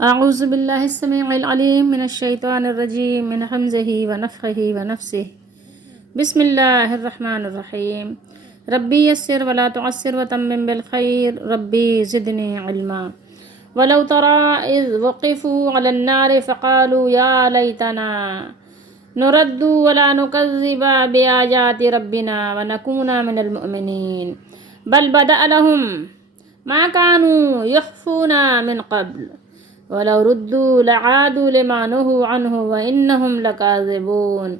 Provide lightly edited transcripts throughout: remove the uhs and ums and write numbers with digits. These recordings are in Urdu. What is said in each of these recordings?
اعوذ باللہ السمیع العلیم من الشیطان الرجیم من حمزہ ونفخہ ونفسہ بسم اللہ الرحمن الرحیم ربی یسر ولا تعسر وتمم بالخیر ربی زدنی علما ولو ترى اذ وقفوا على النار فقالوا یا لیتنا نرد ولا نكذب بآيات ربنا ونكون من المؤمنين بل بدأ لهم ما كانوا يخفون من قبل ولو ردوا لعادوا لما نهوا عنه وإنهم لكاذبون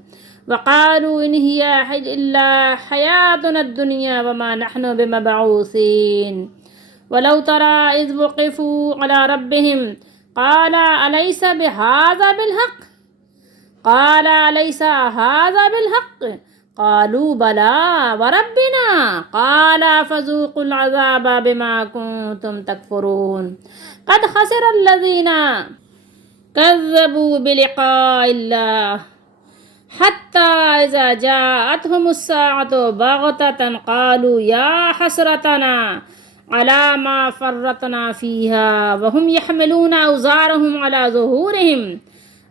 وقالوا إن هي إلا حياتنا الدنيا وما نحن بمبعوثين ولو ترى إذ وقفوا على ربهم قال أليس بهذا بالحق قال أليس هذا بالحق قالوا بلى وربنا قال فذوقوا العذاب بما كنتم تكفرون قد خسر الذين كذبوا بلقاء الله حتى إذا جاءتهم الساعة بغتة قالوا يا حسرتنا على ما فرطنا فيها وهم يحملون أوزارهم على ظهورهم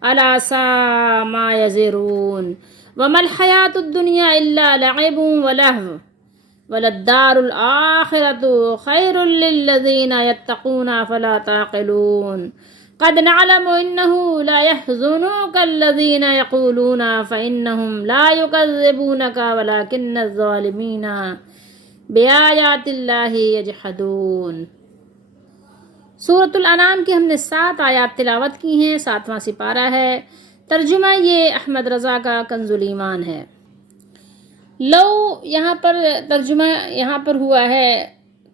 ألا ساء ما يزرون وما الحياة الدنيا إلا لعب ولهو وللدار الآخرة خير للذين يتقون فلا تعقلون قد نعلم إنه لا يحزنك الذين يقولون فإنهم لا يكذبونك ولكن الظالمين بآيات الله يجحدون۔ سورۃ الانعام کی ہم نے 7 آیات تلاوت کی ہیں، 7واں سپارہ ہے۔ ترجمہ یہ احمد رضا کا کنز الایمان ہے۔ لو یہاں پر ترجمہ یہاں پر ہوا ہے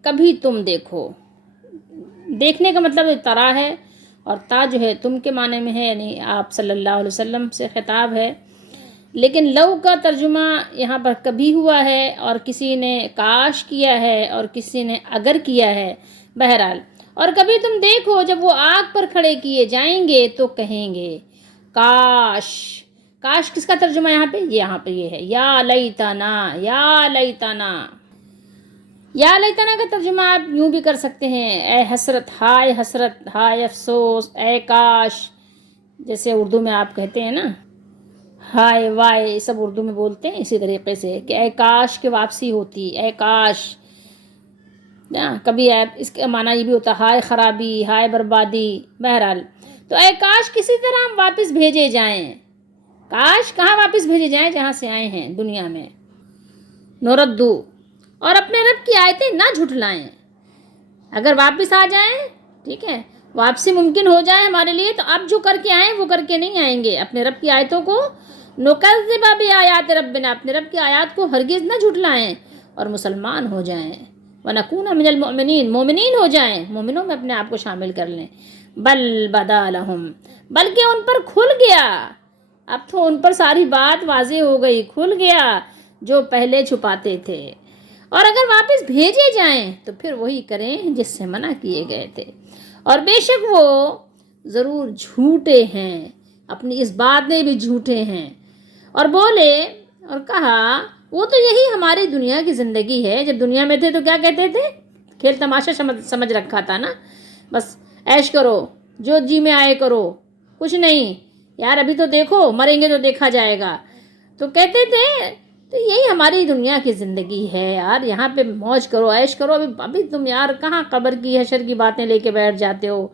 کبھی تم دیکھو۔ دیکھنے کا مطلب ترا ہے، اور تا جو ہے تم کے معنی میں ہے، یعنی آپ صلی اللہ علیہ وسلم سے خطاب ہے۔ لیکن لو کا ترجمہ یہاں پر کبھی ہوا ہے، اور کسی نے کاش کیا ہے اور کسی نے اگر کیا ہے، بہرحال۔ اور کبھی تم دیکھو جب وہ آگ پر کھڑے کیے جائیں گے تو کہیں گے کاش۔ کاش کس کا ترجمہ یہاں پہ یہ ہے یا لیتنا، یا لیتنا۔ یا لیتنا کا ترجمہ آپ یوں بھی کر سکتے ہیں، اے حسرت، ہائے افسوس، اے کاش، جیسے اردو میں آپ کہتے ہیں نا، ہائے وائے، سب اردو میں بولتے ہیں اسی طریقے سے کہ اے کاش کہ واپسی ہوتی، اے کاش۔ کبھی اس کا معنی یہ بھی ہوتا ہائے خرابی، ہائے بربادی، بہرحال۔ تو اے کاش کسی طرح ہم واپس بھیجے جائیں۔ کاش کہاں واپس بھیجے جائیں؟ جہاں سے آئے ہیں، دنیا میں۔ نردو، اور اپنے رب کی آیتیں نہ جھٹلائیں۔ اگر واپس آ جائیں، ٹھیک ہے، واپسی ممکن ہو جائے ہمارے لیے، تو اب جو کر کے آئیں وہ کر کے نہیں آئیں گے۔ اپنے رب کی آیتوں کو نکذب بآیات ربنا، اپنے رب کی آیات کو ہرگز نہ جھٹلائیں اور مسلمان ہو جائیں۔ وَنَكُونَ مِنَ الْمُؤْمِنِينَ، مومنین ہو جائیں، مومنوں میں اپنے آپ کو شامل کر لیں۔ بل بدا لہم، بلکہ ان پر کھل گیا، اب تو ان پر ساری بات واضح ہو گئی، کھل گیا جو پہلے چھپاتے تھے۔ اور اگر واپس بھیجے جائیں تو پھر وہی کریں جس سے منع کیے گئے تھے، اور بے شک وہ ضرور جھوٹے ہیں، اپنی اس بات میں بھی جھوٹے ہیں۔ اور بولے اور کہا وہ تو یہی ہماری دنیا کی زندگی ہے۔ جب دنیا میں تھے تو کیا کہتے تھے؟ کھیل تماشا سمجھ رکھا تھا نا، بس عیش کرو، جو جی میں آئے کرو، کچھ نہیں یار، ابھی تو دیکھو، مریں گے تو دیکھا جائے گا۔ تو کہتے تھے تو یہی ہماری دنیا کی زندگی ہے یار، یہاں پہ موج کرو، عیش کرو۔ ابھی تم یار کہاں قبر کی حشر کی باتیں لے کے بیٹھ جاتے ہو؟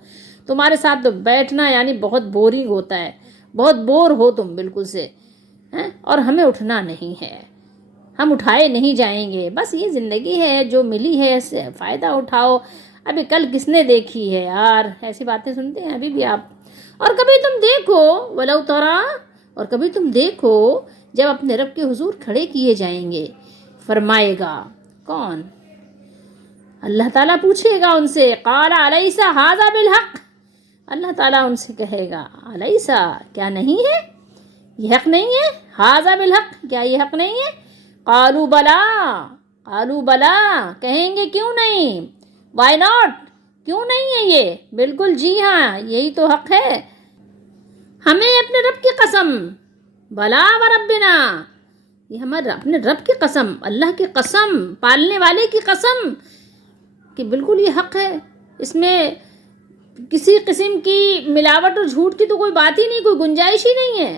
تمہارے ساتھ تو بیٹھنا یعنی بہت بورنگ ہوتا ہے، بہت بور ہو تم بالکل سے، اور ہمیں اٹھنا نہیں ہے، ہم اٹھائے نہیں جائیں گے۔ بس یہ زندگی ہے، جو ملی ہے اس سے فائدہ اٹھاؤ۔ ابھی کل کس نے دیکھی ہے یار؟ ایسی باتیں سنتے ہیں ابھی بھی آپ۔ اور کبھی تم دیکھو ولو ترا، اور کبھی تم دیکھو جب اپنے رب کے حضور کھڑے کیے جائیں گے۔ فرمائے گا کون؟ اللہ تعالیٰ پوچھے گا ان سے، قال الیس ھذا بالحق، اللہ تعالیٰ ان سے کہے گا الیس، کیا نہیں ہے؟ یہ حق نہیں ہے؟ ھذا بالحق، کیا یہ حق نہیں ہے؟ قالوا بلا، قالوا بلا، کہیں گے کیوں نہیں، وائی ناٹ، کیوں نہیں ہے یہ، بالکل جی ہاں، یہی تو حق ہے۔ ہمیں اپنے رب کی قسم، بلا و ربنا، یہ ہمارے اپنے رب کی قسم، اللہ کی قسم، پالنے والے کی قسم کہ بالکل یہ حق ہے، اس میں کسی قسم کی ملاوٹ اور جھوٹ کی تو کوئی بات ہی نہیں، کوئی گنجائش ہی نہیں ہے۔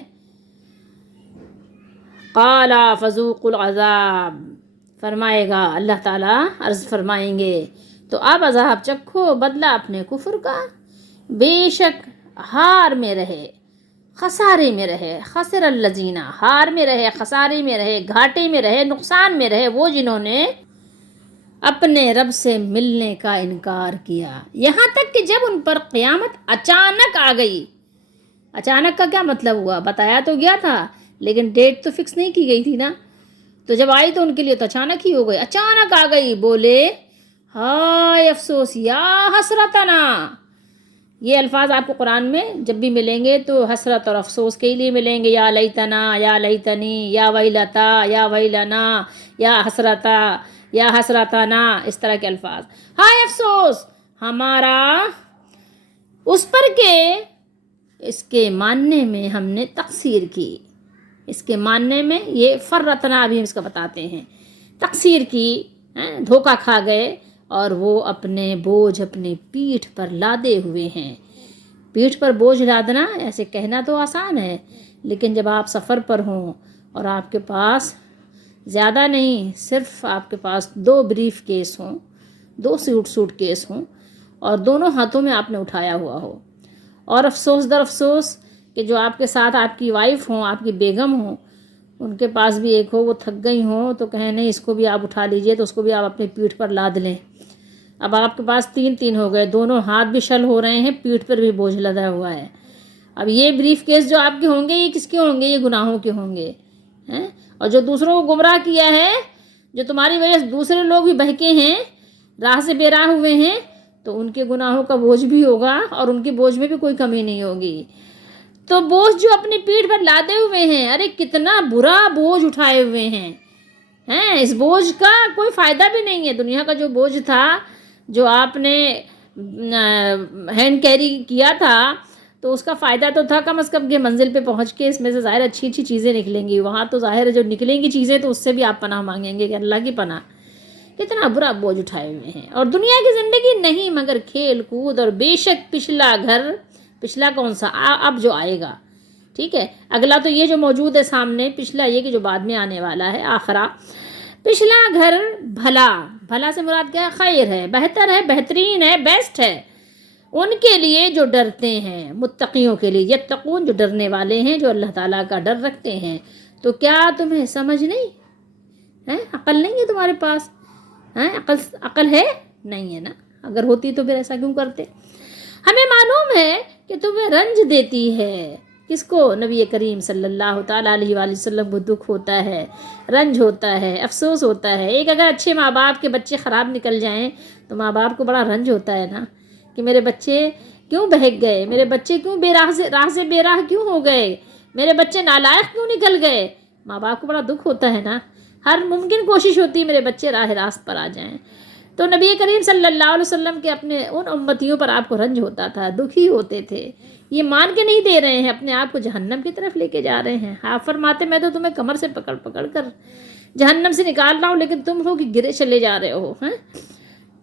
قال فذوقوا العذاب، فرمائے گا اللہ تعالیٰ، عرض فرمائیں گے تو اب عذاب چکھو بدلہ اپنے کفر کا، بے شک ہار میں رہے، خسارے میں رہے، خسر الذین، ہار میں رہے، خسارے میں رہے، گھاٹے میں رہے، نقصان میں رہے وہ جنہوں نے اپنے رب سے ملنے کا انکار کیا، یہاں تک کہ جب ان پر قیامت اچانک آ گئی۔ اچانک کا کیا مطلب ہوا؟ بتایا تو گیا تھا لیکن ڈیٹ تو فکس نہیں کی گئی تھی نا، تو جب آئی تو ان کے لیے تو اچانک ہی ہو گئی، اچانک آ گئی، بولے ہائے افسوس، یا حسرتنا۔ یہ الفاظ آپ کو قرآن میں جب بھی ملیں گے تو حسرت اور افسوس کے لیے ملیں گے، یا لیتنا، یا لیتنی، یا ویلتا، یا ویلنا، یا حسرتا، یا حسرتنا، اس طرح کے الفاظ۔ ہائے افسوس ہمارا اس پر کہ اس کے ماننے میں ہم نے تقصیر کی، اس کے ماننے میں، یہ فرتنا ابھی ہم اس کا بتاتے ہیں، تقصیر کی، دھوکہ کھا گئے، اور وہ اپنے بوجھ اپنے پیٹھ پر لادے ہوئے ہیں۔ پیٹھ پر بوجھ لادنا ایسے کہنا تو آسان ہے، لیکن جب آپ سفر پر ہوں اور آپ کے پاس زیادہ نہیں، صرف آپ کے پاس 2 بریف کیس ہوں، 2 سوٹ کیس ہوں، اور دونوں ہاتھوں میں آپ نے اٹھایا ہوا ہو، اور افسوس در افسوس کہ جو آپ کے ساتھ آپ کی وائف ہوں، آپ کی بیگم ہوں، ان کے پاس بھی ایک ہو، وہ تھک گئی ہوں تو کہیں نہیں اس کو بھی آپ اٹھا لیجئے، تو اس کو بھی آپ اپنے پیٹھ پر لاد لیں۔ اب آپ کے پاس 3 ہو گئے، دونوں ہاتھ بھی شل ہو رہے ہیں، پیٹھ پر بھی بوجھ لدا ہوا ہے۔ اب یہ بریف کیس جو آپ کے ہوں گے یہ کس کے ہوں گے؟ یہ گناہوں کے ہوں گے، اور جو دوسروں کو گمراہ کیا ہے، جو تمہاری وجہ سے دوسرے لوگ بھی بہکے ہیں، راہ سے بے راہ ہوئے ہیں، تو ان کے گناہوں کا بوجھ بھی ہوگا، اور ان کے بوجھ میں بھی کوئی کمی نہیں ہوگی۔ تو بوجھ جو اپنی پیٹھ پر لادے ہوئے ہیں، ارے کتنا برا بوجھ اٹھائے ہوئے ہیں، اس بوجھ کا کوئی فائدہ بھی نہیں ہے۔ دنیا کا جو بوجھ تھا، جو آپ نے ہینڈ کیری کیا تھا، تو اس کا فائدہ تو تھا کم از کم کہ منزل پہ پہنچ کے اس میں سے ظاہر اچھی چیزیں نکلیں گی، وہاں تو ظاہر ہے جو نکلیں گی چیزیں تو اس سے بھی آپ پناہ مانگیں گے کہ اللہ کی پناہ۔ کتنا برا بوجھ اٹھائے ہوئے ہیں، اور دنیا کی زندگی نہیں مگر کھیل کود، اور بے شک پچھلا گھر، پچھلا کون سا؟ اب جو آئے گا، ٹھیک ہے، اگلا تو یہ جو موجود ہے سامنے، پچھلا یہ کہ جو بعد میں آنے والا ہے، آخرہ۔ پچھلا گھر بھلا، بھلا سے مراد کیا ہے؟ خیر ہے، بہتر ہے، بہترین ہے، بیسٹ ہے ان کے لیے جو ڈرتے ہیں، متقیوں کے لیے، یتقون جو ڈرنے والے ہیں، جو اللہ تعالیٰ کا ڈر رکھتے ہیں۔ تو کیا تمہیں سمجھ نہیں ہے؟ عقل نہیں ہے تمہارے پاس؟ عقل ہے؟ نہیں ہے نا، اگر ہوتی تو پھر ایسا کیوں کرتے؟ ہمیں معلوم ہے کہ تمہیں رنج دیتی ہے، کس کو؟ نبی کریم صلی اللہ تعالیٰ علیہ وآلہ وسلم کو دکھ ہوتا ہے، رنج ہوتا ہے، افسوس ہوتا ہے۔ ایک اگر اچھے ماں باپ کے بچے خراب نکل جائیں تو ماں باپ کو بڑا رنج ہوتا ہے نا، کہ میرے بچے کیوں بہک گئے، میرے بچے کیوں راہ سے بے راہ کیوں ہو گئے، میرے بچے نالائق کیوں نکل گئے۔ ماں باپ کو بڑا دکھ ہوتا ہے نا، ہر ممکن کوشش ہوتی ہے میرے بچے راہ راست پر آ جائیں۔ تو نبی کریم صلی اللہ علیہ وسلم کے اپنے ان امتیوں پر آپ کو رنج ہوتا تھا، دکھی ہوتے تھے، یہ مان کے نہیں دے رہے ہیں، اپنے آپ کو جہنم کی طرف لے کے جا رہے ہیں۔ آپ فرماتے میں تو تمہیں کمر سے پکڑ پکڑ کر جہنم سے نکال رہا ہوں، لیکن تم ہو کہ گرے چلے جا رہے ہو۔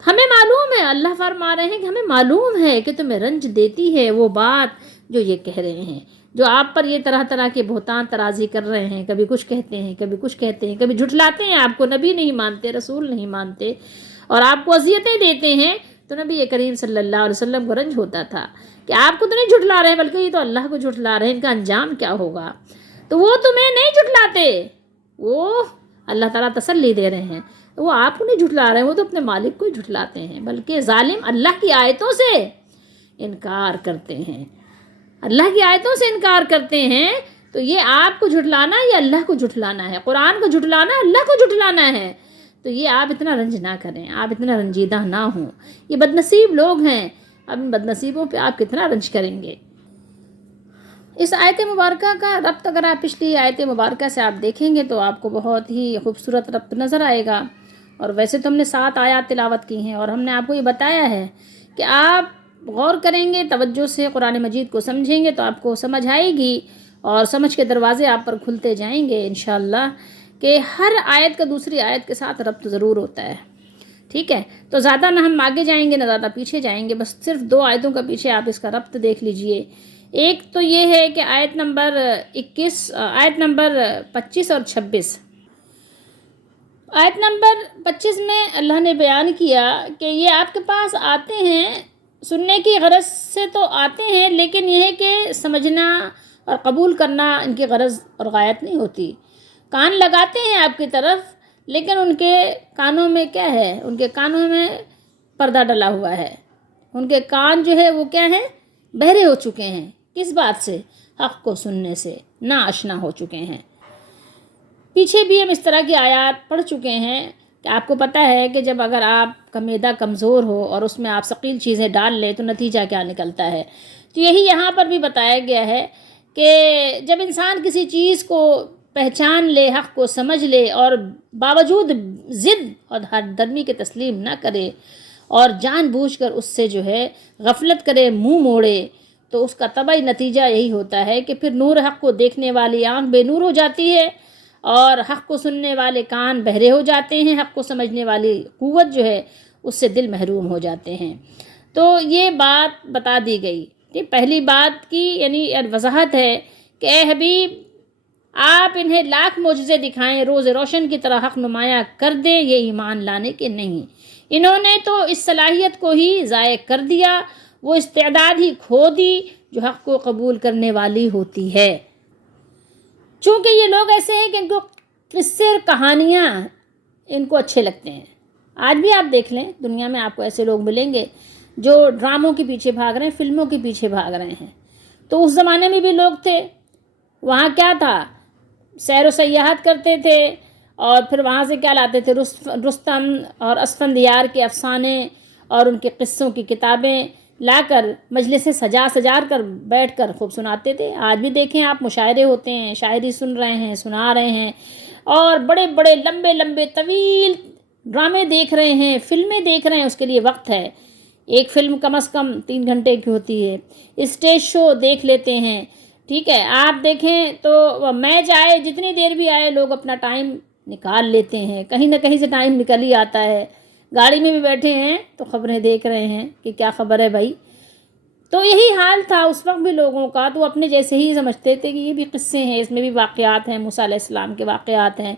ہمیں معلوم ہے، اللہ فرما رہے ہیں کہ ہمیں معلوم ہے کہ تمہیں رنج دیتی ہے وہ بات جو یہ کہہ رہے ہیں، جو آپ پر یہ طرح طرح کے بہتان ترازی کر رہے ہیں، کبھی کچھ کہتے ہیں، کبھی کچھ کہتے ہیں، کبھی جھٹلاتے ہیں آپ کو، نبی نہیں مانتے، رسول نہیں مانتے، اور آپ کو اذیتیں دیتے ہیں۔ تو نبی کریم صلی اللہ علیہ وسلم کو رنج ہوتا تھا کہ آپ کو تو نہیں جھٹلا رہے ہیں، بلکہ یہ تو اللہ کو جھٹلا رہے ہیں، ان کا انجام کیا ہوگا۔ تو وہ تمہیں نہیں جھٹلاتے، وہ اللہ تعالیٰ تسلی دے رہے ہیں، وہ آپ کو نہیں جھٹلا رہے ہیں، وہ تو اپنے مالک کو ہی جھٹلاتے ہیں، بلکہ ظالم اللہ کی آیتوں سے انکار کرتے ہیں، اللہ کی آیتوں سے انکار کرتے ہیں۔ تو یہ آپ کو جھٹلانا، یہ اللہ کو جھٹلانا ہے، قرآن کو جھٹلانا، اللہ کو جھٹلانا ہے۔ تو یہ آپ اتنا رنج نہ کریں، آپ اتنا رنجیدہ نہ ہوں، یہ بدنصیب لوگ ہیں، اب ان بدنصیبوں پہ آپ کتنا رنج کریں گے۔ اس آیت مبارکہ کا ربط اگر آپ پچھلی آیت مبارکہ سے آپ دیکھیں گے تو آپ کو بہت ہی خوبصورت ربط نظر آئے گا، اور ویسے تو ہم نے 7 آیات تلاوت کی ہیں، اور ہم نے آپ کو یہ بتایا ہے کہ آپ غور کریں گے، توجہ سے قرآن مجید کو سمجھیں گے تو آپ کو سمجھ آئے گی، اور سمجھ کے دروازے آپ پر کھلتے جائیں گے انشاءاللہ، کہ ہر آیت کا دوسری آیت کے ساتھ ربط ضرور ہوتا ہے۔ ٹھیک ہے، تو زیادہ نہ ہم آگے جائیں گے نہ زیادہ پیچھے جائیں گے، بس صرف 2 آیتوں کا پیچھے آپ اس کا ربط دیکھ لیجئے۔ ایک تو یہ ہے کہ آیت نمبر 25 اور 26۔ آیت نمبر 25 میں اللہ نے بیان کیا کہ یہ آپ کے پاس آتے ہیں، سننے کی غرض سے تو آتے ہیں، لیکن یہ ہے کہ سمجھنا اور قبول کرنا ان کی غرض اور غایت نہیں ہوتی۔ کان لگاتے ہیں آپ کی طرف، لیکن ان کے کانوں میں کیا ہے؟ ان کے کانوں میں پردہ ڈلا ہوا ہے، ان کے کان جو ہے وہ کیا ہے؟ بہرے ہو چکے ہیں۔ کس بات سے؟ حق کو سننے سے نا آشنا ہو چکے ہیں۔ پیچھے بھی ہم اس طرح کی آیات پڑھ چکے ہیں کہ آپ کو پتہ ہے کہ جب اگر آپ کا معدہ کمزور ہو اور اس میں آپ ثقیل چیزیں ڈال لیں تو نتیجہ کیا نکلتا ہے۔ تو یہی یہاں پر بھی بتایا گیا ہے کہ جب انسان کسی چیز کو پہچان لے، حق کو سمجھ لے اور باوجود ضد اور ہر درمی کے تسلیم نہ کرے اور جان بوجھ کر اس سے جو ہے غفلت کرے، منہ موڑے، تو اس کا طبعی نتیجہ یہی ہوتا ہے کہ پھر نور حق کو دیکھنے والی آنکھ بے نور ہو جاتی ہے اور حق کو سننے والے کان بہرے ہو جاتے ہیں، حق کو سمجھنے والی قوت جو ہے اس سے دل محروم ہو جاتے ہیں۔ تو یہ بات بتا دی گئی۔ پہلی بات کی یعنی وضاحت ہے کہ اے حبیب آپ انہیں لاکھ معجزے دکھائیں، روز روشن کی طرح حق نمایاں کر دیں، یہ ایمان لانے کے نہیں۔ انہوں نے تو اس صلاحیت کو ہی ضائع کر دیا، وہ استعداد ہی کھو دی جو حق کو قبول کرنے والی ہوتی ہے۔ چونکہ یہ لوگ ایسے ہیں کہ ان کو قصے اور کہانیاں ان کو اچھے لگتے ہیں۔ آج بھی آپ دیکھ لیں دنیا میں آپ کو ایسے لوگ ملیں گے جو ڈراموں کے پیچھے بھاگ رہے ہیں، فلموں کے پیچھے بھاگ رہے ہیں۔ تو اس زمانے میں بھی لوگ تھے، وہاں کیا تھا؟ سیر و سیاحت کرتے تھے اور پھر وہاں سے کیا لاتے تھے؟ رستم اور اسفندیار کے افسانے اور ان کے قصوں کی کتابیں لا کر مجلسیں سجا کر بیٹھ کر خوب سناتے تھے۔ آج بھی دیکھیں آپ، مشاعرے ہوتے ہیں، شاعری سن رہے ہیں، سنا رہے ہیں اور بڑے بڑے لمبے لمبے طویل ڈرامے دیکھ رہے ہیں، فلمیں دیکھ رہے ہیں۔ اس کے لیے وقت ہے، ایک فلم کم از کم 3 گھنٹے کی ہوتی ہے۔ اسٹیج شو دیکھ لیتے ہیں، ٹھیک ہے۔ آپ دیکھیں تو میچ آئے، جتنی دیر بھی آئے لوگ اپنا ٹائم نکال لیتے ہیں، کہیں نہ کہیں سے ٹائم نکل ہی آتا ہے۔ گاڑی میں بھی بیٹھے ہیں تو خبریں دیکھ رہے ہیں کہ کیا خبر ہے بھائی۔ تو یہی حال تھا اس وقت بھی لوگوں کا، تو اپنے جیسے ہی سمجھتے تھے کہ یہ بھی قصے ہیں، اس میں بھی واقعات ہیں، موسیٰ علیہ السلام کے واقعات ہیں،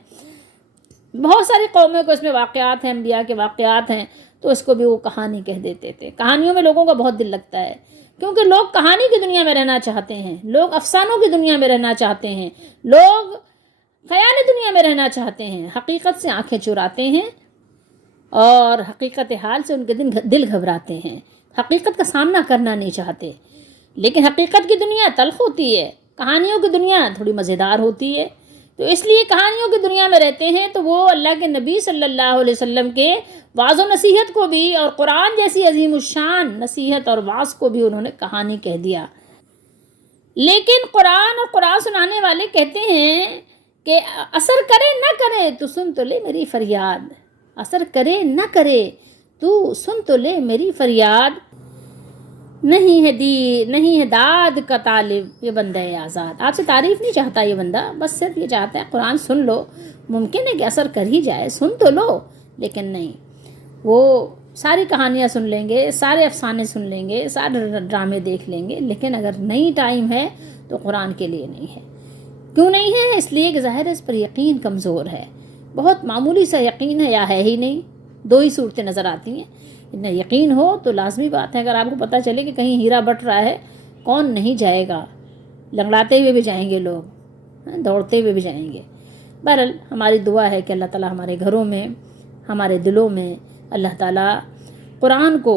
بہت ساری قوموں کو اس میں واقعات ہیں، انبیاء کے واقعات ہیں، تو اس کو بھی وہ کہانی کہہ دیتے تھے۔ کہانیوں میں لوگوں کا بہت دل لگتا ہے، کیونکہ لوگ کہانی کی دنیا میں رہنا چاہتے ہیں، لوگ افسانوں کی دنیا میں رہنا چاہتے ہیں، لوگ خیالی دنیا میں رہنا چاہتے ہیں، حقیقت سے آنکھیں چراتے ہیں اور حقیقت حال سے ان کے دل گھبراتے ہیں، حقیقت کا سامنا کرنا نہیں چاہتے۔ لیکن حقیقت کی دنیا تلخ ہوتی ہے، کہانیوں کی دنیا تھوڑی مزیدار ہوتی ہے، تو اس لیے کہانیوں کی دنیا میں رہتے ہیں۔ تو وہ اللہ کے نبی صلی اللہ علیہ وسلم کے وعظ و نصیحت کو بھی اور قرآن جیسی عظیم الشان نصیحت اور وعظ کو بھی انہوں نے کہانی کہہ دیا۔ لیکن قرآن اور قرآن سنانے والے کہتے ہیں کہ اثر کرے نہ کرے تو سن تو لے میری فریاد، اثر کرے نہ کرے تو سن تو لے میری فریاد، نہیں ہے داد کا طالب یہ بندہ آزاد۔ آپ سے تعریف نہیں چاہتا یہ بندہ، بس صرف یہ چاہتا ہے قرآن سن لو، ممکن ہے کہ اثر کر ہی جائے، سن تو لو، لیکن نہیں، وہ ساری کہانیاں سن لیں گے، سارے افسانے سن لیں گے، سارے ڈرامے دیکھ لیں گے، لیکن اگر نہیں ٹائم ہے تو قرآن کے لیے نہیں ہے۔ کیوں نہیں ہے؟ اس لیے کہ ظاہر اس پر یقین کمزور ہے، بہت معمولی سا یقین ہے یا ہے ہی نہیں۔ 2 ہی صورتیں نظر آتی ہیں، اتنا یقین ہو تو لازمی بات ہے، اگر آپ کو پتہ چلے کہ کہیں ہیرا بٹ رہا ہے، کون نہیں جائے گا؟ لنگڑاتے ہوئے بھی جائیں گے لوگ، دوڑتے ہوئے بھی جائیں گے۔ بہرحال ہماری دعا ہے کہ اللہ تعالیٰ ہمارے گھروں میں، ہمارے دلوں میں اللہ تعالیٰ قرآن کو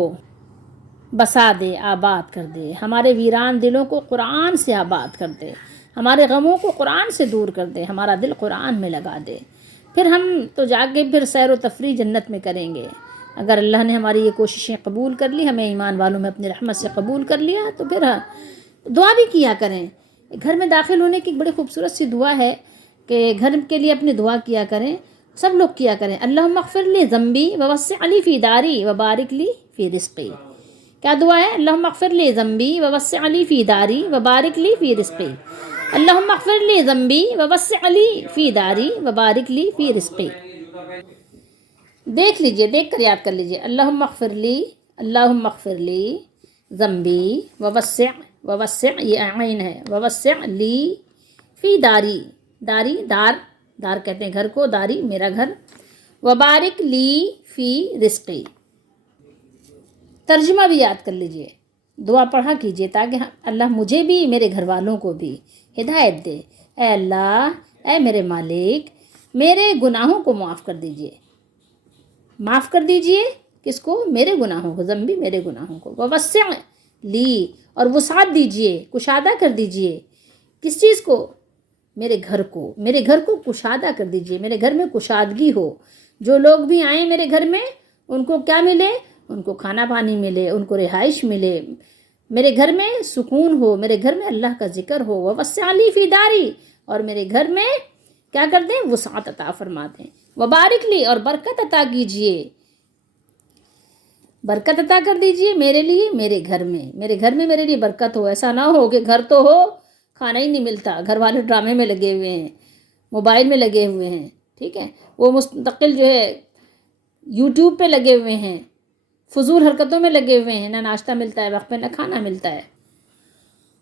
بسا دے، آباد کر دے، ہمارے ویران دلوں کو قرآن سے آباد کر دے، ہمارے غموں کو قرآن سے دور کر دے، ہمارا دل قرآن میں لگا دے۔ پھر ہم تو جا کے پھر سیر و تفریح جنت میں کریں گے۔ اگر اللہ نے ہماری یہ کوششیں قبول کر لی، ہمیں ایمان والوں میں اپنی رحمت سے قبول کر لیا، تو پھر دعا بھی کیا کریں۔ گھر میں داخل ہونے کی بڑی خوبصورت سی دعا ہے کہ گھر کے لیے اپنی دعا کیا کریں، سب لوگ کیا کریں۔ اللہم اغفر لی ذنبی ووسع لی فی داری وبارک لی فی رزقی۔ کیا دعا ہے؟ اللہم اغفر لی ذنبی ووسع لی فی داری وبارک لی فی رزقی۔ اللہم اغفر لی ذنبی ووسع لی فی داری وبارک لی فی رزقی۔ دیکھ لیجئے، دیکھ کر یاد کر لیجئے، اللہم اغفر لی، اللہم اغفر لی ذنبی ووسع یہ عین ہے، ووسع لی فی داری، داری دار کہتے ہیں گھر کو، داری میرا گھر، وبارک لی فی رزقی۔ ترجمہ بھی یاد کر لیجئے، دعا پڑھا کیجئے تاکہ اللہ مجھے بھی میرے گھر والوں کو بھی ہدایت دے۔ اے اللہ، اے میرے مالک، میرے گناہوں کو معاف کر دیجئے، معاف کر دیجئے کس کو؟ میرے گناہوں کو، ذنبی میرے گناہوں کو، ووسع لی اور وسعت دیجئے، کشادہ کر دیجئے، کس چیز کو؟ میرے گھر کو، میرے گھر کو کشادہ کر دیجئے، میرے گھر میں کشادگی ہو، جو لوگ بھی آئیں میرے گھر میں ان کو کیا ملے؟ ان کو کھانا پانی ملے، ان کو رہائش ملے، میرے گھر میں سکون ہو، میرے گھر میں اللہ کا ذکر ہو، ووسع لی فی داری، اور میرے گھر میں کیا کر دیں؟ وسعت عطا فرما دیں، وبارک لی اور برکت عطا کیجئے، برکت عطا کر دیجئے میرے لیے، میرے گھر میں میرے لیے برکت ہو۔ ایسا نہ ہو کہ گھر تو ہو کھانا ہی نہیں ملتا، گھر والے ڈرامے میں لگے ہوئے ہیں، موبائل میں لگے ہوئے ہیں، ٹھیک ہے، وہ مستقل جو ہے یوٹیوب پہ لگے ہوئے ہیں، فضول حرکتوں میں لگے ہوئے ہیں، نہ ناشتہ ملتا ہے وقت پہ، نہ کھانا ملتا ہے۔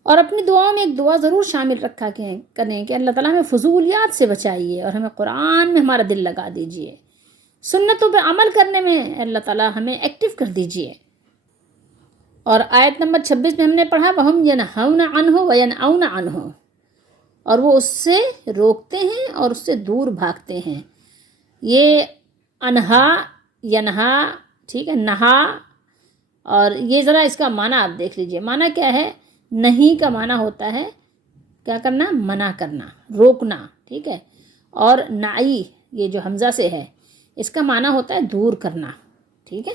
اور اپنی دعاؤں میں ایک دعا ضرور شامل رکھا کریں کہ اللہ تعالیٰ ہمیں فضولیات سے بچائیے اور ہمیں قرآن میں ہمارا دل لگا دیجیے، سنتوں پہ عمل کرنے میں اللہ تعالیٰ ہمیں ایکٹیو کر دیجیے۔ اور آیت نمبر 26 میں ہم نے پڑھا وَهُمْ يَنْهَوْنَ عَنْهُ وَيَنْأَوْنَ عَنْهُ، اور وہ اس سے روکتے ہیں اور اس سے دور بھاگتے ہیں۔ یہ انہا ینہا، ٹھیک ہے، نہا، اور یہ ذرا اس کا معنی آپ دیکھ لیجئے، معنی کیا ہے؟ نہیں کا معنی ہوتا ہے کیا کرنا؟ منع کرنا، روکنا، ٹھیک ہے، اور نائی یہ جو حمزہ سے ہے اس کا معنی ہوتا ہے دور کرنا، ٹھیک ہے۔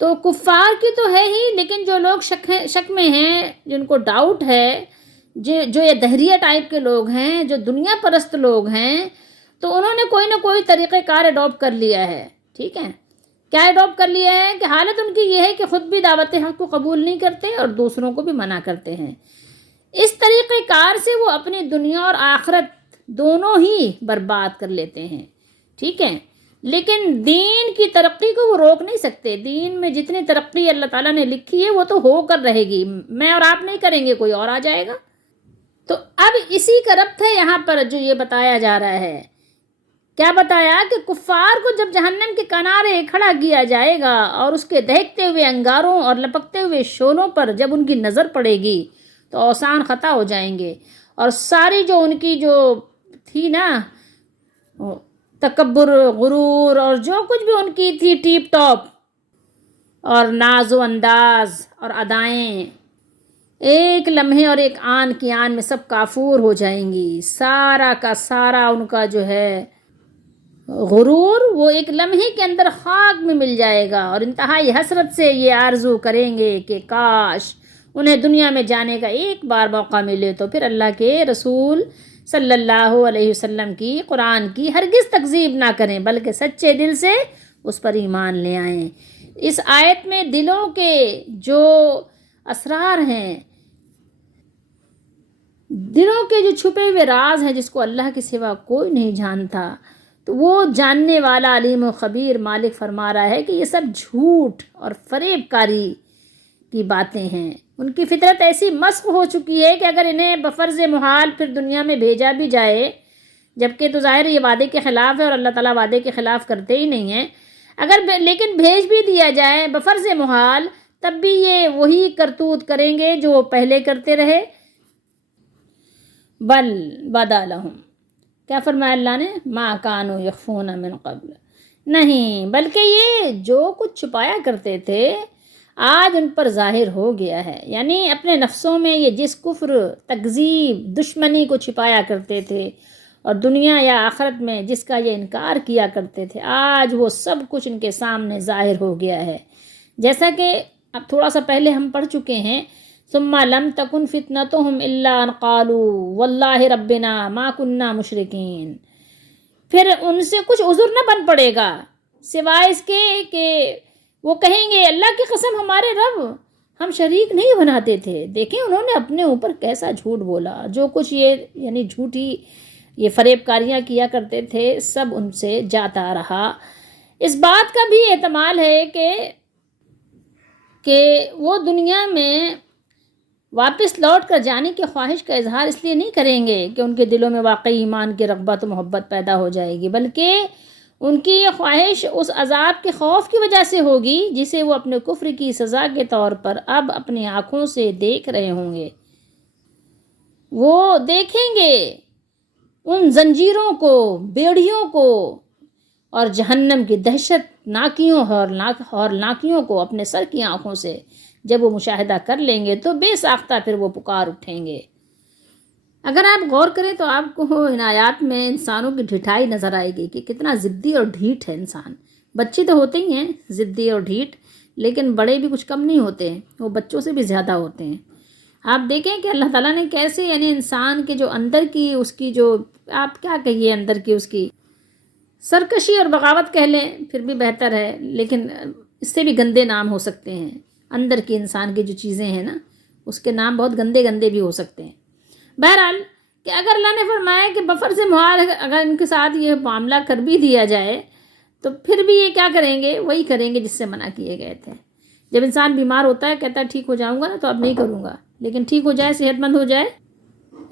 تو کفار کی تو ہے ہی، لیکن جو لوگ شک میں ہیں، جن کو ڈاؤٹ ہے، جو یہ دہریہ ٹائپ کے لوگ ہیں، جو دنیا پرست لوگ ہیں، تو انہوں نے کوئی نہ کوئی طریقہ کار اڈاپٹ کر لیا ہے، ٹھیک ہے۔ کیا اڈاپٹ کر لیا ہے کہ حالت ان کی یہ ہے کہ خود بھی دعوت حق کو قبول نہیں کرتے اور دوسروں کو بھی منع کرتے ہیں۔ اس طریقہ کار سے وہ اپنی دنیا اور آخرت دونوں ہی برباد کر لیتے ہیں، ٹھیک ہے۔ لیکن دین کی ترقی کو وہ روک نہیں سکتے، دین میں جتنی ترقی اللہ تعالیٰ نے لکھی ہے وہ تو ہو کر رہے گی، میں اور آپ نہیں کریں گے، کوئی اور آ جائے گا۔ تو اب اسی کا ربط ہے یہاں پر جو یہ بتایا جا رہا ہے، کیا بتایا کہ کفار کو جب جہنم کے کنارے کھڑا کیا جائے گا اور اس کے دہکتے ہوئے انگاروں اور لپکتے ہوئے شعلوں پر جب ان کی نظر پڑے گی تو اوسان خطا ہو جائیں گے، اور ساری جو ان کی جو تھی نا تکبر، غرور، اور جو کچھ بھی ان کی تھی ٹیپ ٹاپ اور ناز و انداز اور ادائیں، ایک لمحے اور ایک آن کی آن میں سب کافور ہو جائیں گی، سارا کا سارا ان کا جو ہے غرور وہ ایک لمحے کے اندر خاک میں مل جائے گا، اور انتہائی حسرت سے یہ آرزو کریں گے کہ کاش انہیں دنیا میں جانے کا ایک بار موقع ملے تو پھر اللہ کے رسول صلی اللہ علیہ وسلم کی، قرآن کی ہرگز تکذیب نہ کریں بلکہ سچے دل سے اس پر ایمان لے آئیں۔ اس آیت میں دلوں کے جو اسرار ہیں، دلوں کے جو چھپے ہوئے راز ہیں جس کو اللہ کے سوا کوئی نہیں جانتا، تو وہ جاننے والا علیم و خبیر مالک فرما رہا ہے کہ یہ سب جھوٹ اور فریب کاری کی باتیں ہیں۔ ان کی فطرت ایسی مسخ ہو چکی ہے کہ اگر انہیں بفرض محال پھر دنیا میں بھیجا بھی جائے، جبکہ تو ظاہر یہ وعدے کے خلاف ہے اور اللہ تعالیٰ وعدے کے خلاف کرتے ہی نہیں ہیں، لیکن بھیج بھی دیا جائے بفرض محال، تب بھی یہ وہی کرتوت کریں گے جو وہ پہلے کرتے رہے۔ بل بدا لہم، کیا فرمایا اللہ نے؟ ما کانوا یخفون من قبل، نہیں بلکہ یہ جو کچھ چھپایا کرتے تھے آج ان پر ظاہر ہو گیا ہے، یعنی اپنے نفسوں میں یہ جس کفر، تکذیب، دشمنی کو چھپایا کرتے تھے اور دنیا یا آخرت میں جس کا یہ انکار کیا کرتے تھے، آج وہ سب کچھ ان کے سامنے ظاہر ہو گیا ہے۔ جیسا کہ اب تھوڑا سا پہلے ہم پڑھ چکے ہیں، ثم لم تکن فتنتهم الا ان قالوا واللہ ربنا ما كنا مشرکین، پھر ان سے کچھ عذر نہ بن پڑے گا سوائے اس کے کہ وہ کہیں گے اللہ کی قسم ہمارے رب ہم شریک نہیں بناتے تھے۔ دیکھیں انہوں نے اپنے اوپر کیسا جھوٹ بولا، جو کچھ یہ یعنی جھوٹی یہ فریب کاریاں کیا کرتے تھے، سب ان سے جاتا رہا۔ اس بات کا بھی احتمال ہے کہ وہ دنیا میں واپس لوٹ کر جانے کی خواہش کا اظہار اس لیے نہیں کریں گے کہ ان کے دلوں میں واقعی ایمان کی رغبت و محبت پیدا ہو جائے گی، بلکہ ان کی یہ خواہش اس عذاب کے خوف کی وجہ سے ہوگی جسے وہ اپنے کفر کی سزا کے طور پر اب اپنی آنکھوں سے دیکھ رہے ہوں گے۔ وہ دیکھیں گے ان زنجیروں کو، بیڑیوں کو اور جہنم کی دہشت ناکیوں اور ناکیوں کو اپنے سر کی آنکھوں سے جب وہ مشاہدہ کر لیں گے تو بے ساختہ پھر وہ پکار اٹھیں گے۔ اگر آپ غور کریں تو آپ کو ان آیات میں انسانوں کی ڈھٹائی نظر آئے گی کہ کتنا ضدی اور ڈھیٹ ہے انسان۔ بچے تو ہوتے ہی ہیں ضدی اور ڈھیٹ، لیکن بڑے بھی کچھ کم نہیں ہوتے ہیں، وہ بچوں سے بھی زیادہ ہوتے ہیں۔ آپ دیکھیں کہ اللہ تعالیٰ نے کیسے یعنی انسان کے جو اندر کی اس کی جو آپ کیا کہیے اندر کی اس کی سرکشی اور بغاوت کہہ لیں پھر بھی بہتر ہے، لیکن اس سے بھی گندے نام ہو سکتے ہیں۔ اندر کی انسان کی جو چیزیں ہیں نا اس کے نام بہت گندے گندے بھی ہو سکتے ہیں۔ بہرحال کہ اگر اللہ نے فرمایا کہ بفر سے محال اگر ان کے ساتھ یہ معاملہ کر بھی دیا جائے تو پھر بھی یہ کیا کریں گے؟ وہی کریں گے جس سے منع کیے گئے تھے۔ جب انسان بیمار ہوتا ہے کہتا ہے ٹھیک ہو جاؤں گا نا تو اب نہیں کروں گا، لیکن ٹھیک ہو جائے صحت مند ہو جائے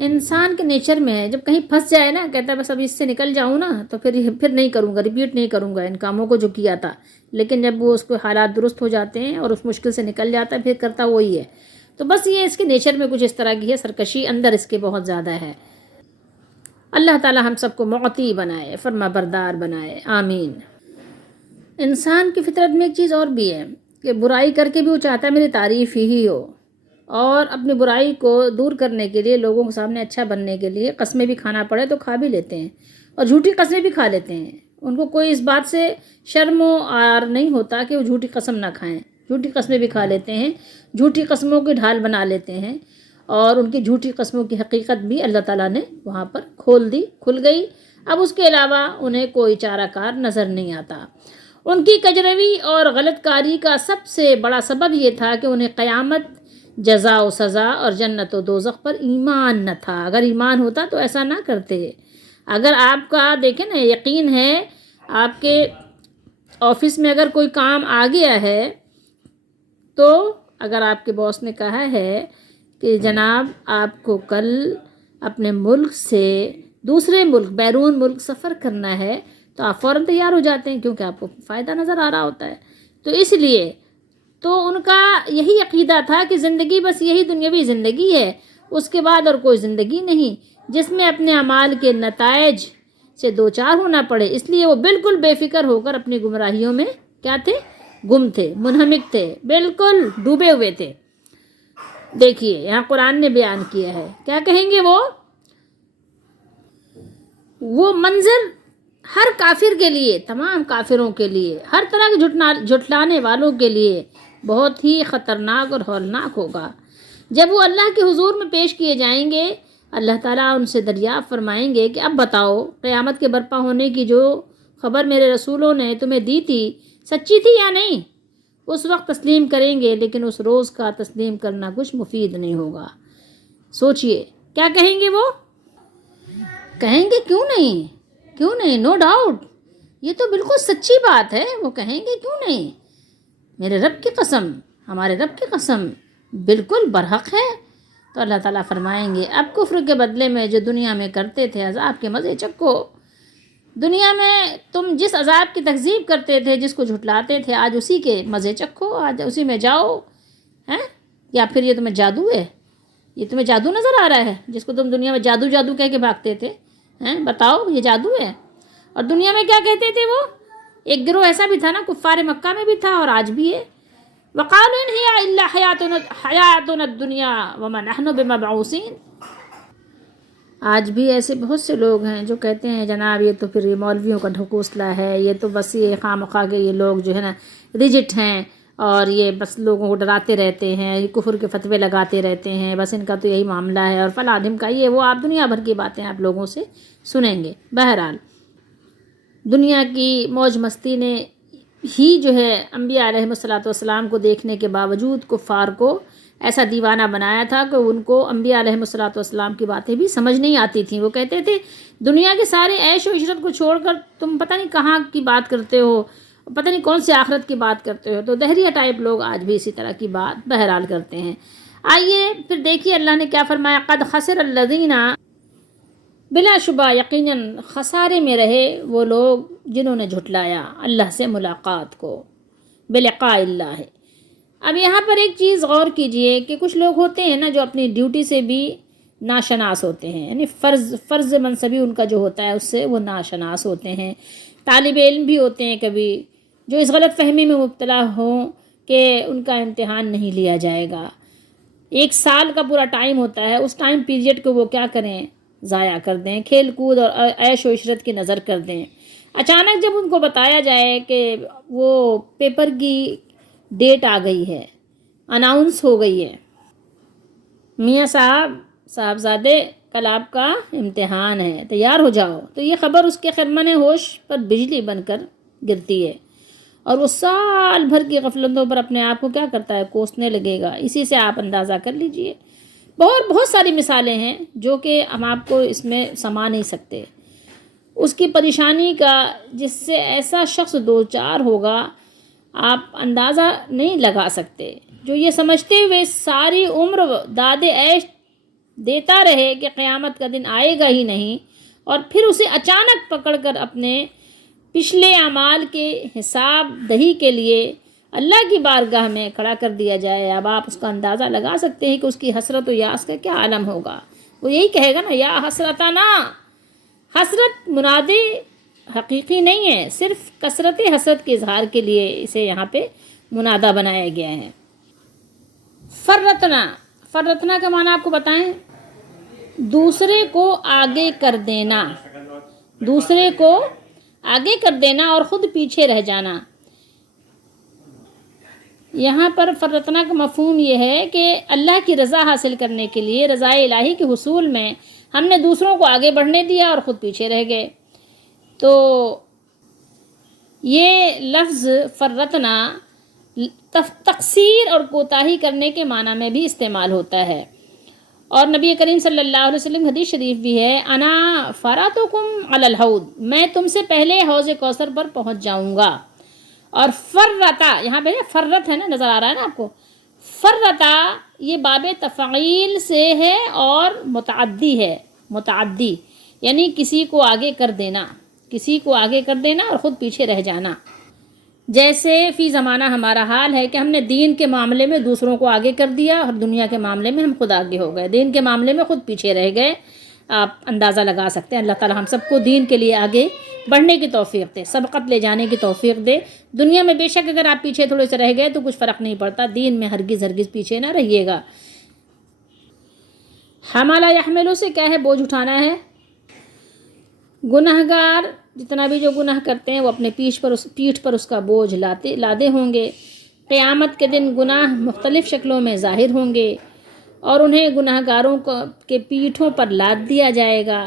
انسان کے نیچر میں ہے۔ جب کہیں پھنس جائے نا کہتا ہے بس اب اس سے نکل جاؤں نا تو پھر نہیں کروں گا، ریپیٹ نہیں کروں گا ان کاموں کو جو کیا تھا۔ لیکن جب وہ اس کو حالات درست ہو جاتے ہیں اور اس مشکل سے نکل جاتا ہے پھر کرتا وہی ہے۔ تو بس یہ اس کے نیچر میں کچھ اس طرح کی ہے، سرکشی اندر اس کے بہت زیادہ ہے۔ اللہ تعالی ہم سب کو معطی بنائے، فرما بردار بنائے، آمین۔ انسان کی فطرت میں ایک چیز اور بھی ہے کہ برائی کر کے بھی وہ چاہتا ہے میری تعریف ہی ہو، اور اپنی برائی کو دور کرنے کے لیے لوگوں کے سامنے اچھا بننے کے لیے قسمیں بھی کھانا پڑے تو کھا بھی لیتے ہیں، اور جھوٹی قسمیں بھی کھا لیتے ہیں۔ ان کو کوئی اس بات سے شرم و عار نہیں ہوتا کہ وہ جھوٹی قسم نہ کھائیں، جھوٹی قسمیں بھی کھا لیتے ہیں، جھوٹی قسموں کی ڈھال بنا لیتے ہیں، اور ان کی جھوٹی قسموں کی حقیقت بھی اللہ تعالیٰ نے وہاں پر کھل گئی۔ اب اس کے علاوہ انہیں کوئی چارہ کار نظر نہیں آتا۔ ان کی کجروی اور غلط کاری کا سب سے بڑا سبب یہ تھا کہ انہیں قیامت، جزا و سزا اور جنت و دوزخ پر ایمان نہ تھا۔ اگر ایمان ہوتا تو ایسا نہ کرتے۔ اگر آپ کا دیکھیں نا یقین ہے، آپ کے آفس میں اگر کوئی کام آ گیا ہے تو اگر آپ کے باس نے کہا ہے کہ جناب آپ کو کل اپنے ملک سے دوسرے ملک بیرون ملک سفر کرنا ہے تو آپ فوراً تیار ہو جاتے ہیں کیونکہ آپ کو فائدہ نظر آ رہا ہوتا ہے۔ تو اس لیے تو ان کا یہی عقیدہ تھا کہ زندگی بس یہی دنیاوی زندگی ہے، اس کے بعد اور کوئی زندگی نہیں جس میں اپنے اعمال کے نتائج سے دوچار ہونا پڑے۔ اس لیے وہ بالکل بے فکر ہو کر اپنی گمراہیوں میں کیا تھے؟ گم تھے، منہمک تھے، بالکل ڈوبے ہوئے تھے۔ دیکھیے یہاں قرآن نے بیان کیا ہے، کیا کہیں گے وہ منظر ہر کافر کے لیے، تمام کافروں کے لیے، ہر طرح کے جھٹلانے والوں کے لیے بہت ہی خطرناک اور ہولناک ہوگا۔ جب وہ اللہ کے حضور میں پیش کیے جائیں گے اللہ تعالیٰ ان سے دریافت فرمائیں گے کہ اب بتاؤ قیامت کے برپا ہونے کی جو خبر میرے رسولوں نے تمہیں دی تھی سچی تھی یا نہیں؟ اس وقت تسلیم کریں گے، لیکن اس روز کا تسلیم کرنا کچھ مفید نہیں ہوگا۔ سوچئے کیا کہیں گے وہ؟ کہیں گے کیوں نہیں، نو ڈاؤٹ، یہ تو بالکل سچی بات ہے۔ وہ کہیں گے کیوں نہیں، میرے رب کی قسم، ہمارے رب کی قسم، بالکل برحق ہے۔ تو اللہ تعالیٰ فرمائیں گے اب کفر کے بدلے میں جو دنیا میں کرتے تھے عذاب کے مزے چکھو۔ دنیا میں تم جس عذاب کی تکذیب کرتے تھے، جس کو جھٹلاتے تھے، آج اسی کے مزے چکھو، آج اسی میں جاؤ۔ یا پھر یہ تمہیں جادو ہے، یہ تمہیں جادو نظر آ رہا ہے جس کو تم دنیا میں جادو کہہ کے بھاگتے تھے؟ بتاؤ یہ جادو ہے؟ اور دنیا میں کیا کہتے تھے وہ؟ ایک گروہ ایسا بھی تھا نا، کفار مکہ میں بھی تھا اور آج بھی ہے۔ وَقَالُوا إِنْ هِيَ إِلَّا حَيَاتُنَا الدُّنْيَا وَمَا نَحْنُ بِمَبْعُوثِينَ۔ آج بھی ایسے بہت سے لوگ ہیں جو کہتے ہیں جناب یہ تو پھر یہ مولویوں کا ڈھکوسلا ہے، یہ تو بس یہ خواہ مخواہ کے یہ لوگ جو ہے نا ریجٹ ہیں اور یہ بس لوگوں کو ڈراتے رہتے ہیں، یہ کفر کے فتوے لگاتے رہتے ہیں، بس ان کا تو یہی معاملہ ہے اور فلاں دھم کا یہ وہ، آپ دنیا بھر کی باتیں آپ لوگوں سے سنیں گے۔ بہرحال دنیا کی موج مستی نے ہی جو ہے انبیاء علیہ الصلوۃ والسلام کو دیکھنے کے باوجود کفار کو ایسا دیوانہ بنایا تھا کہ ان کو انبیاء علیہ الصلوۃ والسلام کی باتیں بھی سمجھ نہیں آتی تھیں۔ وہ کہتے تھے دنیا کے سارے عیش و عشرت کو چھوڑ کر تم پتہ نہیں کہاں کی بات کرتے ہو، پتہ نہیں کون سے آخرت کی بات کرتے ہو۔ تو دہریہ ٹائپ لوگ آج بھی اسی طرح کی بات بہرحال کرتے ہیں۔ آئیے پھر دیکھیے اللہ نے کیا فرمایا، قد خسر الذین، بلا شبہ یقیناً خسارے میں رہے وہ لوگ جنہوں نے جھٹلایا اللہ سے ملاقات کو، بلقاء اللہ ہے۔ اب یہاں پر ایک چیز غور کیجئے کہ کچھ لوگ ہوتے ہیں نا جو اپنی ڈیوٹی سے بھی ناشناس ہوتے ہیں، یعنی فرض منصبی ان کا جو ہوتا ہے اس سے وہ ناشناس ہوتے ہیں۔ طالب علم بھی ہوتے ہیں کبھی جو اس غلط فہمی میں مبتلا ہوں کہ ان کا امتحان نہیں لیا جائے گا۔ 1 سال کا پورا ٹائم ہوتا ہے، اس ٹائم پیریڈ کو وہ کیا کریں، ضائع کر دیں، کھیل کود اور عیش و عشرت کی نظر کر دیں۔ اچانک جب ان کو بتایا جائے کہ وہ پیپر کی ڈیٹ آ گئی ہے، اناؤنس ہو گئی ہے، میاں صاحبزادے کل آپ کا امتحان ہے، تیار ہو جاؤ، تو یہ خبر اس کے خرمن ہوش پر بجلی بن کر گرتی ہے اور وہ سال بھر کی غفلتوں پر اپنے آپ کو کیا کرتا ہے، کوسنے لگے گا۔ اسی سے آپ اندازہ کر لیجئے، بہت ساری مثالیں ہیں جو کہ ہم آپ کو اس میں سما نہیں سکتے۔ اس کی پریشانی کا جس سے ایسا شخص دوچار ہوگا آپ اندازہ نہیں لگا سکتے، جو یہ سمجھتے ہوئے ساری عمر داد عیش دیتا رہے کہ قیامت کا دن آئے گا ہی نہیں، اور پھر اسے اچانک پکڑ کر اپنے پچھلے اعمال کے حساب دہی کے لیے اللہ کی بارگاہ میں کھڑا کر دیا جائے۔ اب آپ اس کا اندازہ لگا سکتے ہیں کہ اس کی حسرت و یاس کا کیا عالم ہوگا۔ وہ یہی کہے گا نا، یا حسرتنا۔ حسرت مناد حقیقی نہیں ہے، صرف کثرت حسرت کے اظہار کے لیے اسے یہاں پہ منادہ بنایا گیا ہے۔ فرتنا کا معنی آپ کو بتائیں، دوسرے کو آگے کر دینا، دوسرے کو آگے کر دینا اور خود پیچھے رہ جانا۔ یہاں پر فرتنا کا مفہوم یہ ہے کہ اللہ کی رضا حاصل کرنے کے لیے، رضا الہی کے حصول میں ہم نے دوسروں کو آگے بڑھنے دیا اور خود پیچھے رہ گئے۔ تو یہ لفظ فرتنا تقصیر اور کوتاہی کرنے کے معنی میں بھی استعمال ہوتا ہے، اور نبی کریم صلی اللہ علیہ وسلم حدیث شریف بھی ہے، انا فراتکم علی الحوض، میں تم سے پہلے حوض کوثر پر پہنچ جاؤں گا۔ اور فرتا، یہاں پہ فرت ہے نا، نظر آ رہا ہے نا آپ کو، فرتا یہ باب تفعیل سے ہے اور متعدی ہے، متعدی یعنی کسی کو آگے کر دینا، کسی کو آگے کر دینا اور خود پیچھے رہ جانا۔ جیسے فی زمانہ ہمارا حال ہے کہ ہم نے دین کے معاملے میں دوسروں کو آگے کر دیا اور دنیا کے معاملے میں ہم خود آگے ہو گئے، دین کے معاملے میں خود پیچھے رہ گئے۔ آپ اندازہ لگا سکتے ہیں، اللہ تعالی ہم سب کو دین کے لیے آگے بڑھنے کی توفیق دے، سبقت لے جانے کی توفیق دے۔ دنیا میں بے شک اگر آپ پیچھے تھوڑے سے رہ گئے تو کچھ فرق نہیں پڑتا، دین میں ہرگز پیچھے نہ رہیے گا۔ حمل یحملو سے کیا ہے، بوجھ اٹھانا ہے۔ گنہگار جتنا بھی جو گناہ کرتے ہیں وہ اپنے پیٹھ پر اس کا بوجھ لادے ہوں گے۔ قیامت کے دن گناہ مختلف شکلوں میں ظاہر ہوں گے اور انہیں گناہگاروں کے پیٹھوں پر لاد دیا جائے گا۔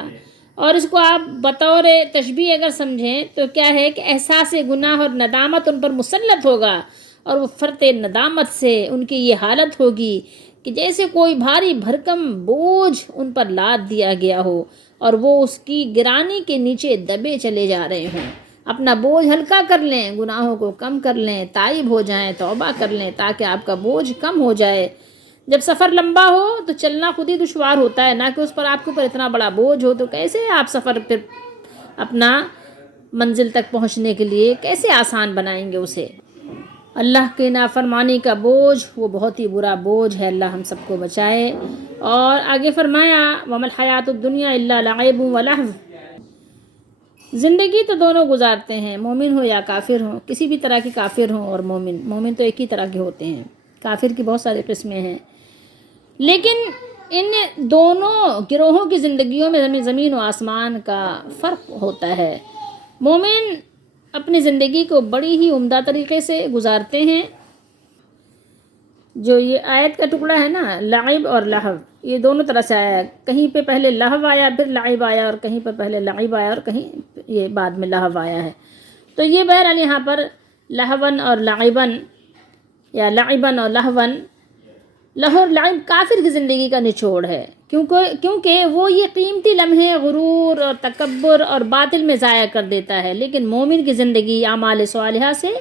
اور اس کو آپ بطور تشبیہ اگر سمجھیں تو کیا ہے کہ احساس گناہ اور ندامت ان پر مسلط ہوگا، اور وہ فرط ندامت سے ان کی یہ حالت ہوگی کہ جیسے کوئی بھاری بھرکم بوجھ ان پر لاد دیا گیا ہو اور وہ اس کی گرانی کے نیچے دبے چلے جا رہے ہوں۔ اپنا بوجھ ہلکا کر لیں، گناہوں کو کم کر لیں، تائب ہو جائیں، توبہ کر لیں تاکہ آپ کا بوجھ کم ہو جائے۔ جب سفر لمبا ہو تو چلنا خود ہی دشوار ہوتا ہے، نہ کہ اس پر آپ کے اوپر اتنا بڑا بوجھ ہو، تو کیسے آپ سفر پھر اپنا منزل تک پہنچنے کے لیے کیسے آسان بنائیں گے اسے۔ اللہ کی نافرمانی کا بوجھ وہ بہت ہی برا بوجھ ہے، اللہ ہم سب کو بچائے۔ اور آگے فرمایا وَمَا الْحَيَاةُ الدُّنْيَا إِلَّا لَعِبٌ وَلَهْوٌ، زندگی تو دونوں گزارتے ہیں، مومن ہو یا کافر ہو، کسی بھی طرح کے کافر ہوں اور مومن تو ایک ہی طرح کے ہوتے ہیں، کافر کی بہت ساری قسمیں ہیں، لیکن ان دونوں گروہوں کی زندگیوں میں زمین و آسمان کا فرق ہوتا ہے۔ مومن اپنی زندگی کو بڑی ہی عمدہ طریقے سے گزارتے ہیں۔ جو یہ آیت کا ٹکڑا ہے نا، لعب اور لہو، یہ دونوں طرح سے آیا ہے، کہیں پہ پہلے لہو آیا پھر لعب آیا، اور کہیں پہ پہلے لعب آیا اور کہیں یہ بعد میں لہو آیا ہے۔ تو یہ بہرحال یہاں پر لہون اور لعبن یا لعبن اور لہون لہو اور لعب کافر کی زندگی کا نچوڑ ہے، کیونکہ وہ یہ قیمتی لمحے غرور اور تکبر اور باطل میں ضائع کر دیتا ہے، لیکن مومن کی زندگی اعمال صالحہ سے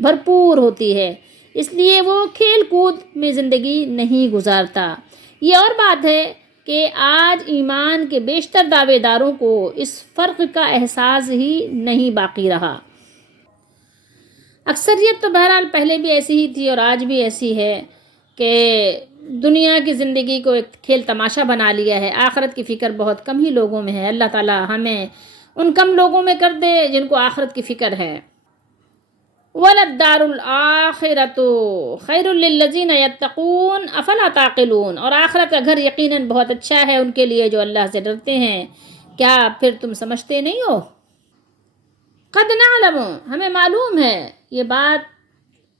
بھرپور ہوتی ہے، اس لیے وہ کھیل کود میں زندگی نہیں گزارتا۔ یہ اور بات ہے کہ آج ایمان کے بیشتر دعوے داروں کو اس فرق کا احساس ہی نہیں باقی رہا۔ اکثریت تو بہرحال پہلے بھی ایسی ہی تھی اور آج بھی ایسی ہے کہ دنیا کی زندگی کو ایک کھیل تماشا بنا لیا ہے، آخرت کی فکر بہت کم ہی لوگوں میں ہے۔ اللہ تعالی ہمیں ان کم لوگوں میں کر دے جن کو آخرت کی فکر ہے۔ وَلَلدَّارُ الْآخِرَةُ خَيْرٌ لِّلَّذِينَ يَتَّقُونَ أَفَلَا تَعْقِلُونَ، اور آخرت کا گھر یقیناً بہت اچھا ہے ان کے لیے جو اللہ سے ڈرتے ہیں، کیا پھر تم سمجھتے نہیں ہو؟ قد نعلم، ہمیں معلوم ہے یہ بات۔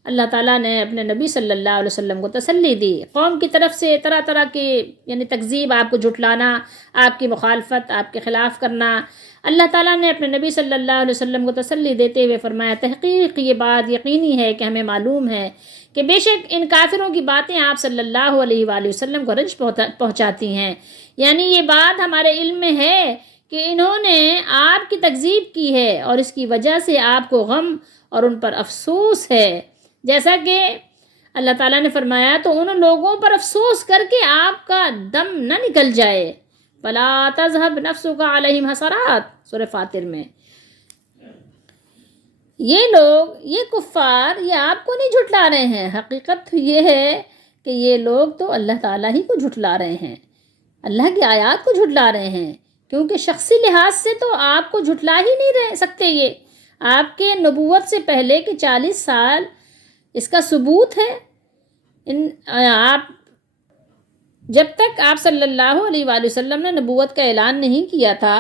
اللہ تعالیٰ نے اپنے نبی صلی اللہ علیہ وسلم کو تسلی دی، قوم کی طرف سے طرح طرح کی یعنی تکذیب، آپ کو جھٹلانا، آپ کی مخالفت، آپ کے خلاف کرنا۔ اللہ تعالیٰ نے اپنے نبی صلی اللہ علیہ وسلم کو تسلی دیتے ہوئے فرمایا، تحقیق یہ بات یقینی ہے کہ ہمیں معلوم ہے کہ بے شک ان کافروں کی باتیں آپ صلی اللہ علیہ وآلہ وسلم کو رنج پہنچاتی ہیں، یعنی یہ بات ہمارے علم میں ہے کہ انہوں نے آپ کی تکذیب کی ہے اور اس کی وجہ سے آپ کو غم اور ان پر افسوس ہے، جیسا کہ اللہ تعالیٰ نے فرمایا تو ان لوگوں پر افسوس کر کے آپ کا دم نہ نکل جائے۔ فَلَا تَذْهَبْ نَفْسُكَ عَلَيْهِمْ حَسَرَاتٍ، سورہ فاطر میں۔ یہ لوگ، یہ کفار، یہ آپ کو نہیں جھٹلا رہے ہیں، حقیقت یہ ہے کہ یہ لوگ تو اللہ تعالیٰ ہی کو جھٹلا رہے ہیں، اللہ کی آیات کو جھٹلا رہے ہیں، کیونکہ شخصی لحاظ سے تو آپ کو جھٹلا ہی نہیں رہ سکتے۔ یہ آپ کے نبوت سے پہلے کے 40 سال اس کا ثبوت ہے۔ آپ جب تک آپ صلی اللہ علیہ وآلہ وسلم نے نبوت کا اعلان نہیں کیا تھا،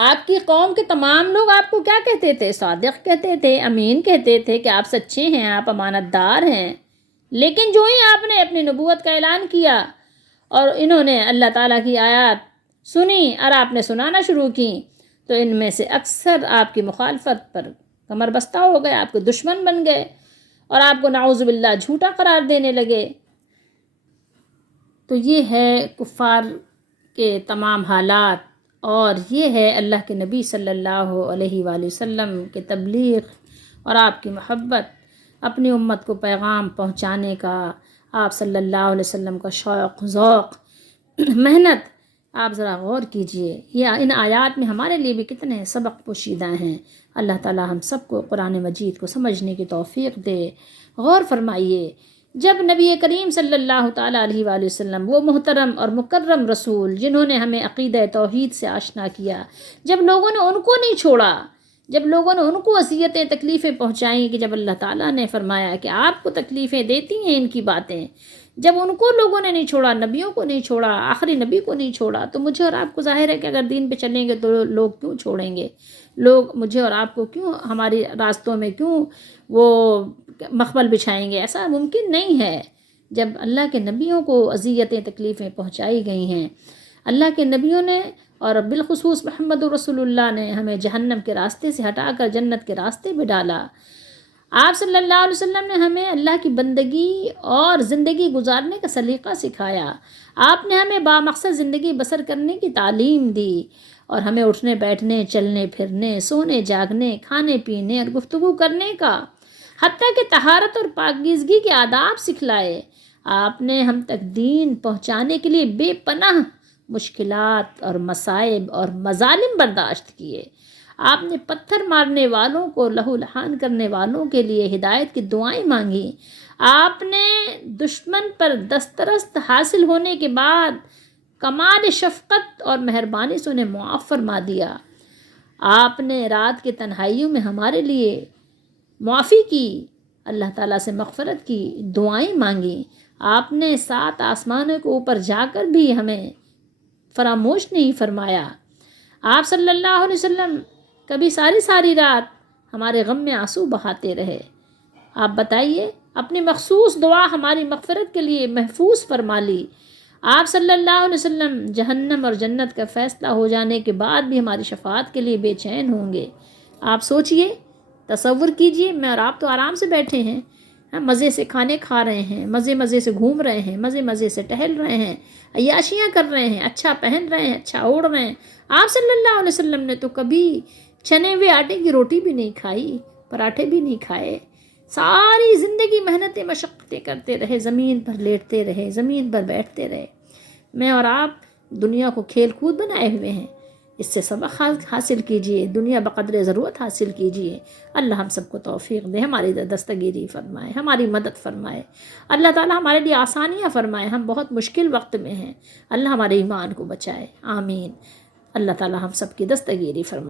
آپ کی قوم کے تمام لوگ آپ کو کیا کہتے تھے؟ صادق کہتے تھے، امین کہتے تھے کہ آپ سچے ہیں، آپ امانت دار ہیں۔ لیکن جو ہی آپ نے اپنی نبوت کا اعلان کیا اور انہوں نے اللہ تعالیٰ کی آیات سنی اور آپ نے سنانا شروع کی، تو ان میں سے اکثر آپ کی مخالفت پر کمر بستہ ہو گئے، آپ کے دشمن بن گئے اور آپ کو نعوذ باللہ جھوٹا قرار دینے لگے۔ تو یہ ہے کفار کے تمام حالات، اور یہ ہے اللہ کے نبی صلی اللہ علیہ وآلہ وسلم کے تبلیغ اور آپ کی محبت، اپنی امت کو پیغام پہنچانے کا، آپ صلی اللہ علیہ وسلم کا شوق، ذوق، محنت۔ آپ ذرا غور کیجئے، یہ ان آیات میں ہمارے لیے بھی کتنے سبق پوشیدہ ہیں۔ اللہ تعالی ہم سب کو قرآن مجید کو سمجھنے کی توفیق دے۔ غور فرمائیے، جب نبی کریم صلی اللہ تعالیٰ علیہ وآلہ وسلم، وہ محترم اور مکرم رسول جنہوں نے ہمیں عقیدہ توحید سے آشنا کیا، جب لوگوں نے ان کو نہیں چھوڑا، جب لوگوں نے ان کو اذیتیں تکلیفیں پہنچائیں، کہ جب اللہ تعالیٰ نے فرمایا کہ آپ کو تکلیفیں دیتی ہیں ان کی باتیں، جب ان کو لوگوں نے نہیں چھوڑا، نبیوں کو نہیں چھوڑا، آخری نبی کو نہیں چھوڑا، تو مجھے اور آپ کو ظاہر ہے کہ اگر دین پہ چلیں گے تو لوگ کیوں چھوڑیں گے؟ لوگ مجھے اور آپ کو کیوں ہماری راستوں میں کیوں وہ مخمل بچھائیں گے؟ ایسا ممکن نہیں ہے۔ جب اللہ کے نبیوں کو اذیتیں تکلیفیں پہنچائی گئی ہیں، اللہ کے نبیوں نے اور بالخصوص محمد رسول اللہ نے ہمیں جہنم کے راستے سے ہٹا کر جنت کے راستے پہ ڈالا۔ آپ صلی اللہ علیہ وسلم نے ہمیں اللہ کی بندگی اور زندگی گزارنے کا سلیقہ سکھایا۔ آپ نے ہمیں بامقصد زندگی بسر کرنے کی تعلیم دی اور ہمیں اٹھنے بیٹھنے، چلنے پھرنے، سونے جاگنے، کھانے پینے اور گفتگو کرنے کا، حتیٰ کہ طہارت اور پاکیزگی کے آداب سکھلائے۔ آپ نے ہم تک دین پہنچانے کے لیے بے پناہ مشکلات اور مصائب اور مظالم برداشت کیے۔ آپ نے پتھر مارنے والوں کو، لہو لہان کرنے والوں کے لیے ہدایت کی دعائیں مانگی۔ آپ نے دشمن پر دسترست حاصل ہونے کے بعد کمال شفقت اور مہربانی سے انہیں معاف فرما دیا۔ آپ نے رات کی تنہائیوں میں ہمارے لیے معافی کی، اللہ تعالیٰ سے مغفرت کی، دعائیں مانگی۔ آپ نے 7 آسمانوں کے اوپر جا کر بھی ہمیں فراموش نہیں فرمایا۔ آپ صلی اللہ علیہ وسلم کبھی ساری رات ہمارے غم میں آنسو بہاتے رہے۔ آپ بتائیے، اپنی مخصوص دعا ہماری مغفرت کے لیے محفوظ فرما لی۔ آپ صلی اللہ علیہ وسلم جہنم اور جنت کا فیصلہ ہو جانے کے بعد بھی ہماری شفاعت کے لیے بے چین ہوں گے۔ آپ سوچئے، تصور کیجئے، میں اور آپ تو آرام سے بیٹھے ہیں، مزے سے کھانے کھا رہے ہیں، مزے سے گھوم رہے ہیں، مزے سے ٹہل رہے ہیں، عیاشیاں کر رہے ہیں، اچھا پہن رہے ہیں، اچھا اوڑھ رہے ہیں۔ آپ صلی اللہ علیہ وسلم نے تو کبھی چھنے ہوئے آٹے کی روٹی بھی نہیں کھائی، پراٹھے بھی نہیں کھائے، ساری زندگی محنتیں مشقتیں کرتے رہے، زمین پر لیٹتے رہے، زمین پر بیٹھتے رہے۔ میں اور آپ دنیا کو کھیل کود بنائے ہوئے ہیں، اس سے سبق حاصل کیجئے، دنیا بقدر ضرورت حاصل کیجئے۔ اللہ ہم سب کو توفیق دے، ہماری دستگیری فرمائے، ہماری مدد فرمائے، اللہ تعالی ہمارے لیے آسانیاں فرمائے۔ ہم بہت مشکل وقت میں ہیں، اللہ ہمارے ایمان کو بچائے، آمین۔ اللہ تعالی ہم سب کی دستگیری فرمائے۔